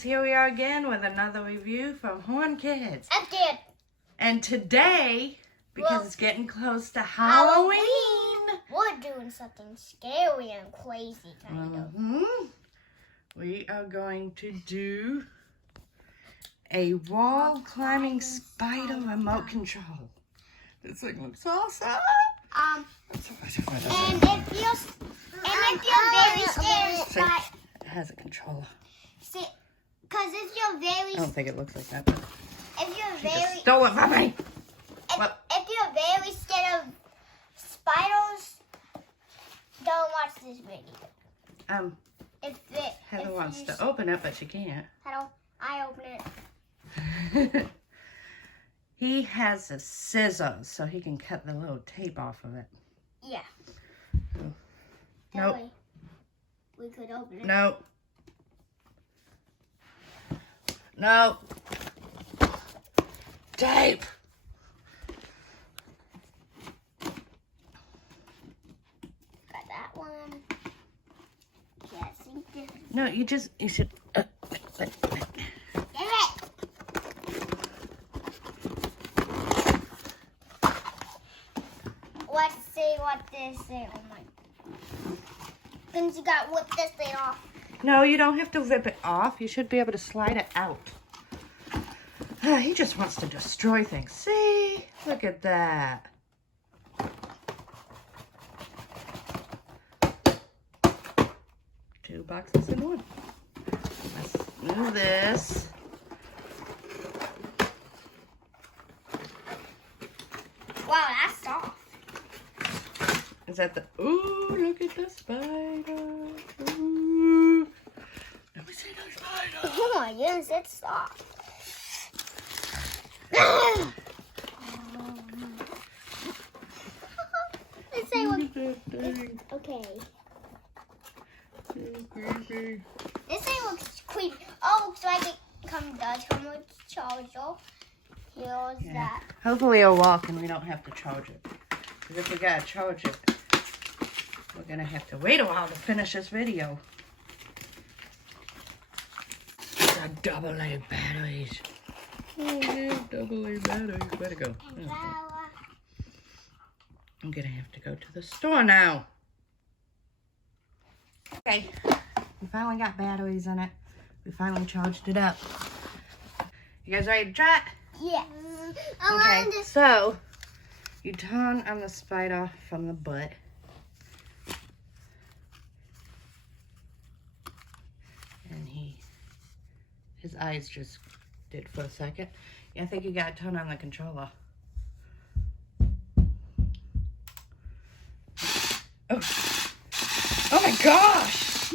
guys, here we are again with another review from Horn Kids. Again. And today, because it's getting close to Halloween, we're doing something scary and crazy kind of. We are going to do a wall climbing spider remote control. This thing looks awesome. And if you're very scared, it has a controller. See, because if you're very, I don't think it looks like that. But if you're she just very, stole it from me. if you're very scared of spiders, don't watch this video. Heather wants to open it, but she can't. How do I open it? He has a scissors, so he can cut the little tape off of it. Yeah. Nope. Way we could open it. Nope. No. Tape. Got that one. Can't see this. No, you should. Get it. Let's see what this is. Oh my. Then you got to whip this thing off. No, you don't have to rip it off. You should be able to slide it out. He just wants to destroy things. See? Look at that. Two boxes in one. Let's move this. Wow, that's soft. Is that the... Ooh, look at the spider. Ooh. Let me see the spider. Oh my goodness, it's soft. Let's say what. Look at that thing. Okay. So creepy. This thing looks creepy. Oh, looks like it does come with charger. Here's that. Hopefully it'll walk and we don't have to charge it. Because if we gotta charge it, we're gonna have to wait a while to finish this video. The AA batteries. Oh yeah, AA batteries. Where'd it go? Oh, I'm gonna have to go to the store now. Okay, we finally got batteries in it. We finally charged it up. You guys ready to try it? Yeah. Okay, so you turn on the spider from the butt. And his eyes just did for a second. I think you gotta turn on the controller. Oh, oh my gosh!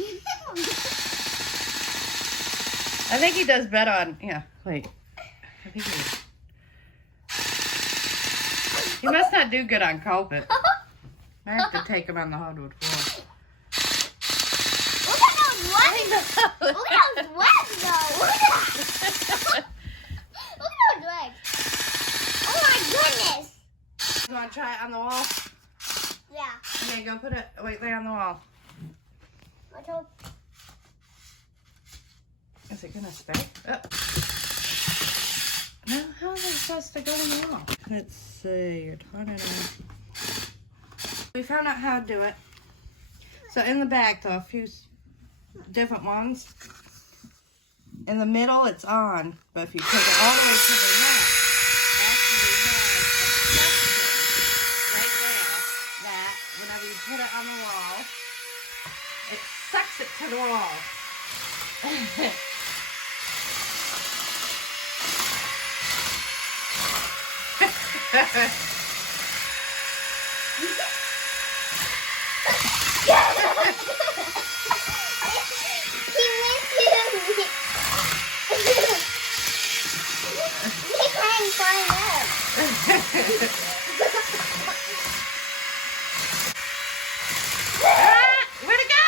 I think he does better on, yeah, wait. I think he must not do good on carpet. I have to take him on the hardwood floor. Look at those webs. Look at those webs, though. Look at that. Look at those legs. Oh my goodness. You want to try it on the wall? Yeah. Okay, go put it right there on the wall. Let's hope. Is it gonna stay? Oh. No, how is it supposed to go on the wall? Let's see, you're turning it. We found out how to do it. So in the back, there are a few different ones. In the middle, it's on, but if you take it all the way to the left, actually has a suction right there that whenever you put it on the wall, it sucks it to the wall. Where'd it go?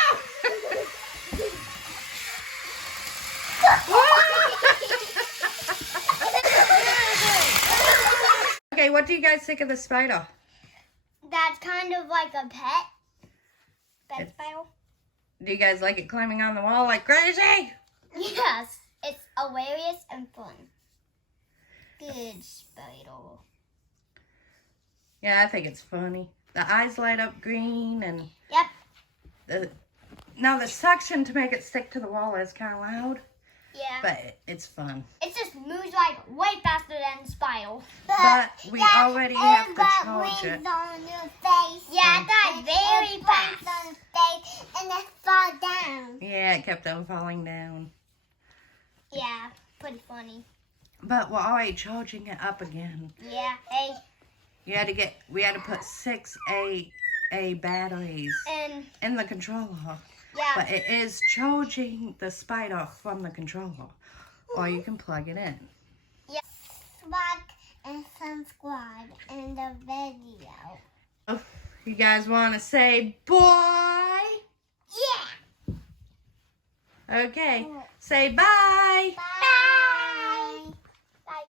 Okay, what do you guys think of the spider? That's kind of like a pet. Pet It's- spider. Do you guys like it climbing on the wall like crazy? Yes. It's hilarious and fun. Good Spider. Yeah, I think it's funny. The eyes light up green and Yep. now the suction to make it stick to the wall is kind of loud, Yeah. but it's fun. It just moves like way faster than Spider. But we already have to charge it. On your face. Yeah, that's very fast. On face and it fall down. Yeah, it kept on falling down. Yeah, pretty funny. But we're already charging it up again. Yeah, hey. We had to put 6 AA batteries And in the controller. yeah. But it is charging the Spider from the controller. Or you can plug it in. Yeah. Like and subscribe in the video. Oh, you guys want to say bye? Yeah. Okay. Say bye. Bye.